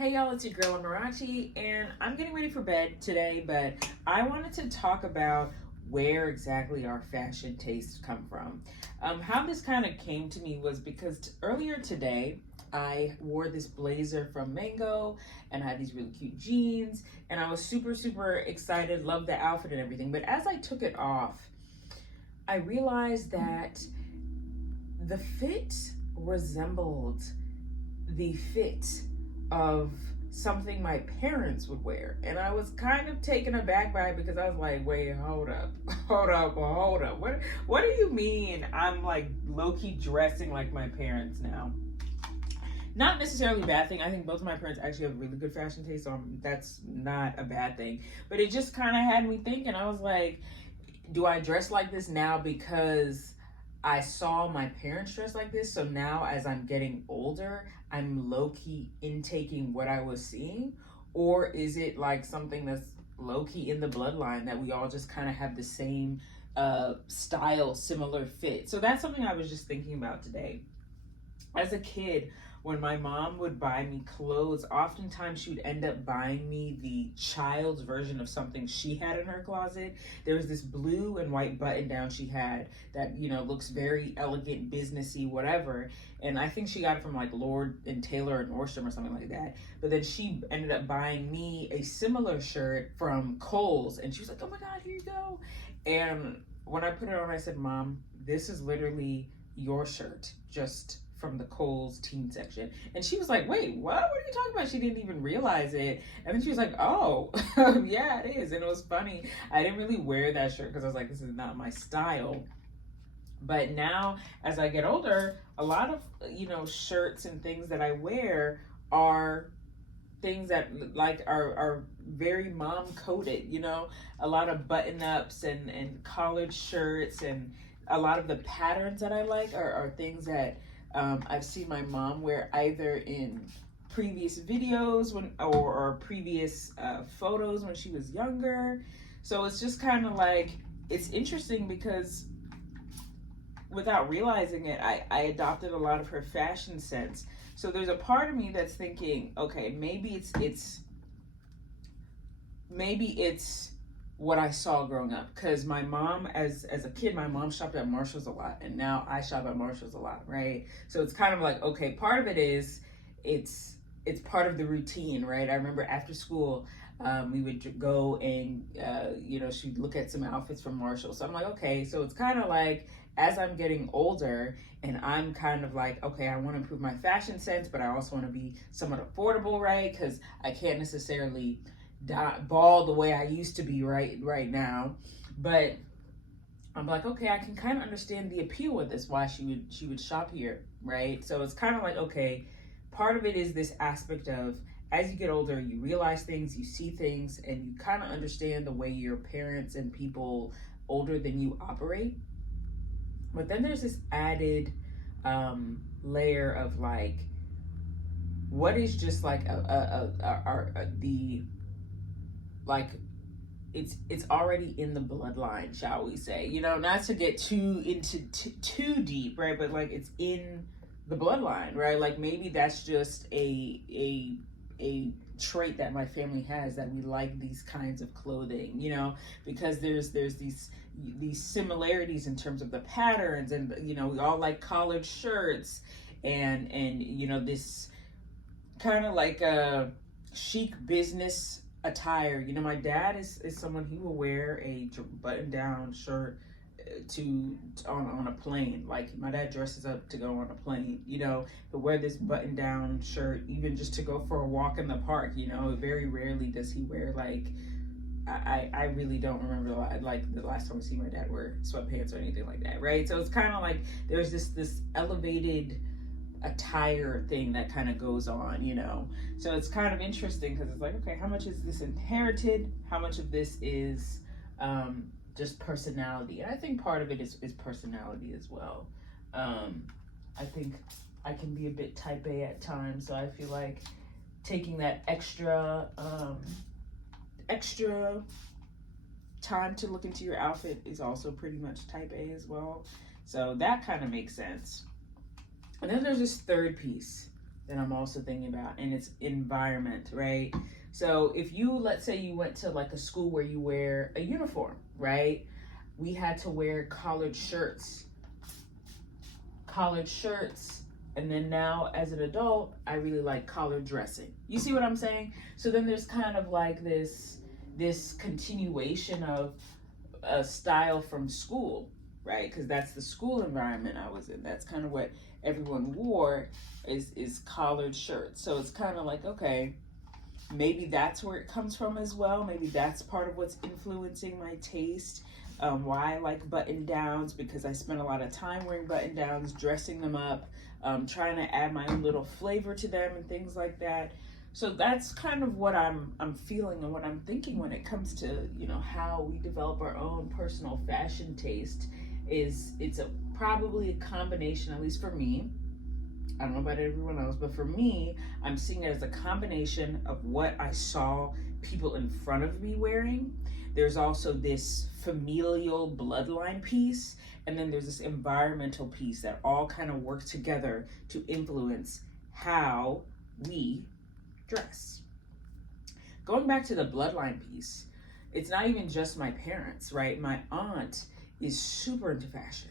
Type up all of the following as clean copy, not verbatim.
Hey y'all, it's your girl Amarachi, and I'm getting ready for bed today, but I wanted to talk about where exactly our fashion tastes come from. How this kind of came to me was because earlier today, I wore this blazer from Mango and I had these really cute jeans, and I was super, super excited, loved the outfit and everything. But as I took it off, I realized that the fit resembled the fit of something my parents would wear. And I was kind of taken aback by it because I was like, wait, hold up, hold up. What do you mean I'm like low-key dressing like my parents now? Not necessarily a bad thing. I think both of my parents actually have really good fashion taste, so that's not a bad thing. But it just kind of had me thinking. I was like, do I dress like this now because I saw my parents dress like this? So now as I'm getting older, I'm low-key intaking what I was seeing? Or is it like something that's low-key in the bloodline that we all just kind of have the same style, similar fit? So that's something I was just thinking about today. As a kid, when my mom would buy me clothes, oftentimes she would end up buying me the child's version of something she had in her closet. There was this blue and white button down she had that, looks very elegant, businessy, whatever. And I think she got it from like Lord and Taylor and Nordstrom or something like that. But then she ended up buying me a similar shirt from Kohl's. And she was like, oh my God, here you go. And when I put it on, I said, Mom, this is literally your shirt, just from the Kohl's teen section. And she was like, wait, what are you talking about? She didn't even realize it. And then she was like, oh, yeah, it is. And it was funny. I didn't really wear that shirt because I was like, this is not my style. But now, as I get older, a lot of, shirts and things that I wear are things that like are very mom coded, a lot of button ups and collared shirts, and a lot of the patterns that I like are things that I've seen my mom wear either in previous videos or previous photos when she was younger. So it's just kind of like, it's interesting because without realizing it, I adopted a lot of her fashion sense. So there's a part of me that's thinking, okay, maybe it's what I saw growing up, because my mom, as a kid, my mom shopped at Marshall's a lot, and now I shop at Marshall's a lot, right? So it's kind of like, okay, part of it is it's part of the routine, right? I remember after school, we would go and she'd look at some outfits from Marshall. So I'm like, okay, so it's kind of like as I'm getting older and I'm kind of like, okay, I want to improve my fashion sense, but I also want to be somewhat affordable, right? Because I can't necessarily ball the way I used to be right now. But I'm like, okay, I can kind of understand the appeal of this, why she would shop here, right? So it's kind of like, okay, part of it is this aspect of as you get older, you realize things, you see things, and you kind of understand the way your parents and people older than you operate. But then there's this added layer of like, what is just like the like it's already in the bloodline, shall we say? Not to get too deep, right? But like it's in the bloodline, right? Like maybe that's just a trait that my family has, that we like these kinds of clothing, because there's these similarities in terms of the patterns, and we all like collared shirts and this kind of like a chic business attire. My dad is someone, he will wear a button down shirt on a plane. Like my dad dresses up to go on a plane, he'll wear this button down shirt even just to go for a walk in the park. Very rarely does he wear like, I really don't remember like the last time I see my dad wear sweatpants or anything like that, right? So it's kind of like there's this elevated attire thing that kind of goes on, so it's kind of interesting because it's like, okay, how much is this inherited, how much of this is just personality? And I think part of it is personality as well. I think I can be a bit type A at times, so I feel like taking that extra time to look into your outfit is also pretty much type A as well. So that kind of makes sense. And then there's this third piece that I'm also thinking about, and it's environment, right? So if you, let's say you went to like a school where you wear a uniform, right? We had to wear collared shirts, and then now as an adult, I really like collared dressing. You see what I'm saying? So then there's kind of like this continuation of a style from school, right? Because that's the school environment I was in. That's kind of what everyone wore is collared shirts. So it's kind of like, okay, maybe that's where it comes from as well. Maybe that's part of what's influencing my taste. Why I like button downs, because I spent a lot of time wearing button downs, dressing them up, trying to add my own little flavor to them and things like that. So that's kind of what I'm feeling and what I'm thinking when it comes to, you know, how we develop our own personal fashion taste. It's probably a combination, at least for me. I don't know about everyone else, but for me, I'm seeing it as a combination of what I saw people in front of me wearing. There's also this familial bloodline piece, and then there's this environmental piece that all kind of work together to influence how we dress. Going back to the bloodline piece, it's not even just my parents, right? My aunt is super into fashion,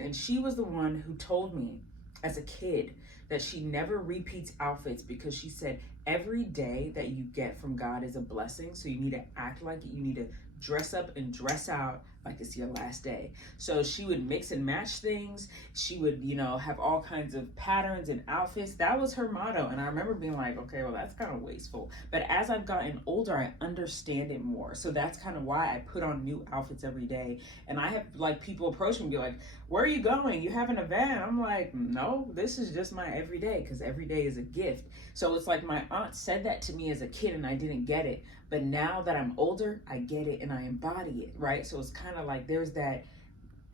and she was the one who told me as a kid that she never repeats outfits, because she said every day that you get from God is a blessing, so you need to act like it. You need to dress up and dress out like it's your last day. So she would mix and match things. She would, you know, have all kinds of patterns and outfits. That was her motto. And I remember being like, okay, well, that's kind of wasteful. But as I've gotten older, I understand it more. So that's kind of why I put on new outfits every day. And I have like people approach me and be like, where are you going? You have an event? I'm like, no, this is just my everyday, because every day is a gift. So it's like my aunt said that to me as a kid and I didn't get it. But now that I'm older, I get it and I embody it, right? So it's kind of like there's that,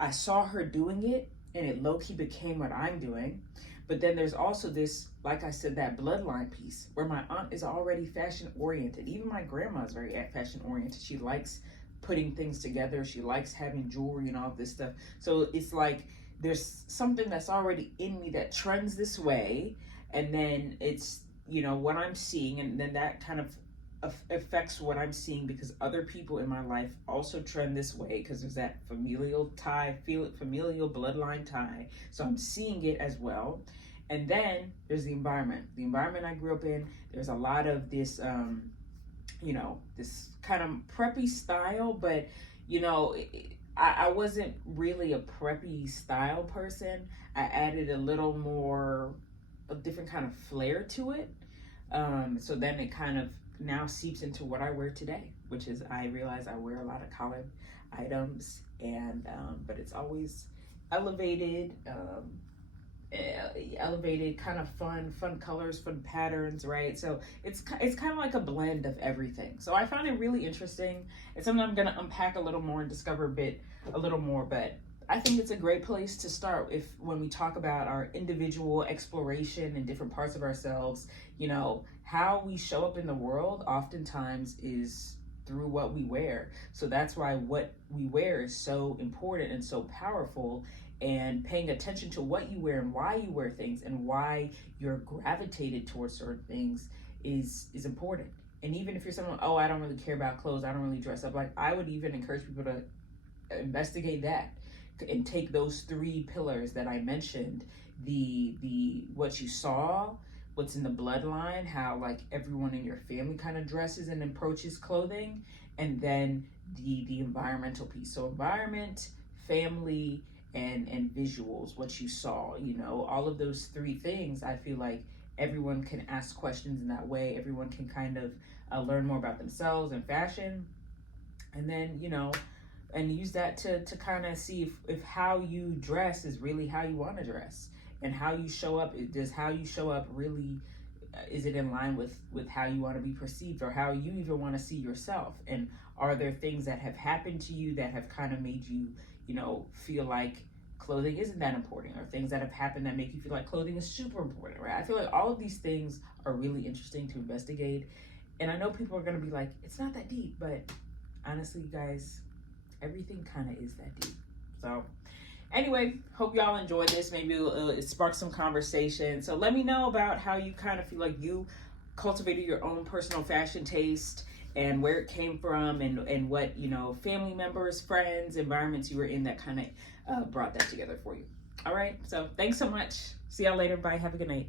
I saw her doing it and it low-key became what I'm doing. But then there's also this, like I said, that bloodline piece where my aunt is already fashion oriented. Even my grandma is very fashion oriented. She likes putting things together. She likes having jewelry and all this stuff. So it's like there's something that's already in me that trends this way. And then it's, you know, what I'm seeing, and then that kind of affects what I'm seeing, because other people in my life also trend this way, because there's that familial tie, familial bloodline tie. So I'm seeing it as well. And then there's the environment I grew up in. There's a lot of this you know, this kind of preppy style, but you know, I wasn't really a preppy style person. I added a little more, a different kind of flair to it. So then it kind of now seeps into what I wear today, which is, I realize I wear a lot of collared items, and but it's always elevated, kind of fun colors, fun patterns, right? So it's kind of like a blend of everything. So I found it really interesting. It's something I'm gonna unpack a little more and discover a little more, but I think it's a great place to start when we talk about our individual exploration in different parts of ourselves. You know, how we show up in the world oftentimes is through what we wear. So that's why what we wear is so important and so powerful. And paying attention to what you wear and why you wear things and why you're gravitated towards certain things is important. And even if you're someone, oh, I don't really care about clothes, I don't really dress up, like I would even encourage people to investigate that and take those 3 pillars that I mentioned, the what you saw, what's in the bloodline, how like everyone in your family kind of dresses and approaches clothing, and then the environmental piece. So environment, family, and visuals, what you saw, you know, all of those 3 things. I feel like everyone can ask questions in that way. Everyone can kind of learn more about themselves and fashion, and then, you know, and use that to kind of see if how you dress is really how you want to dress, and how you show up. Does how you show up really, is it in line with how you want to be perceived, or how you even want to see yourself? And are there things that have happened to you that have kind of made you, you know, feel like clothing isn't that important, or things that have happened that make you feel like clothing is super important, right? I feel like all of these things are really interesting to investigate. And I know people are going to be like, it's not that deep, but honestly, guys, everything kind of is that deep. So Anyway, hope y'all enjoyed this. Maybe it sparked some conversation. So let me know about how you kind of feel like you cultivated your own personal fashion taste and where it came from, and what, you know, family members, friends, environments you were in that kind of brought that together for you. All right. So thanks so much. See y'all later. Bye. Have a good night.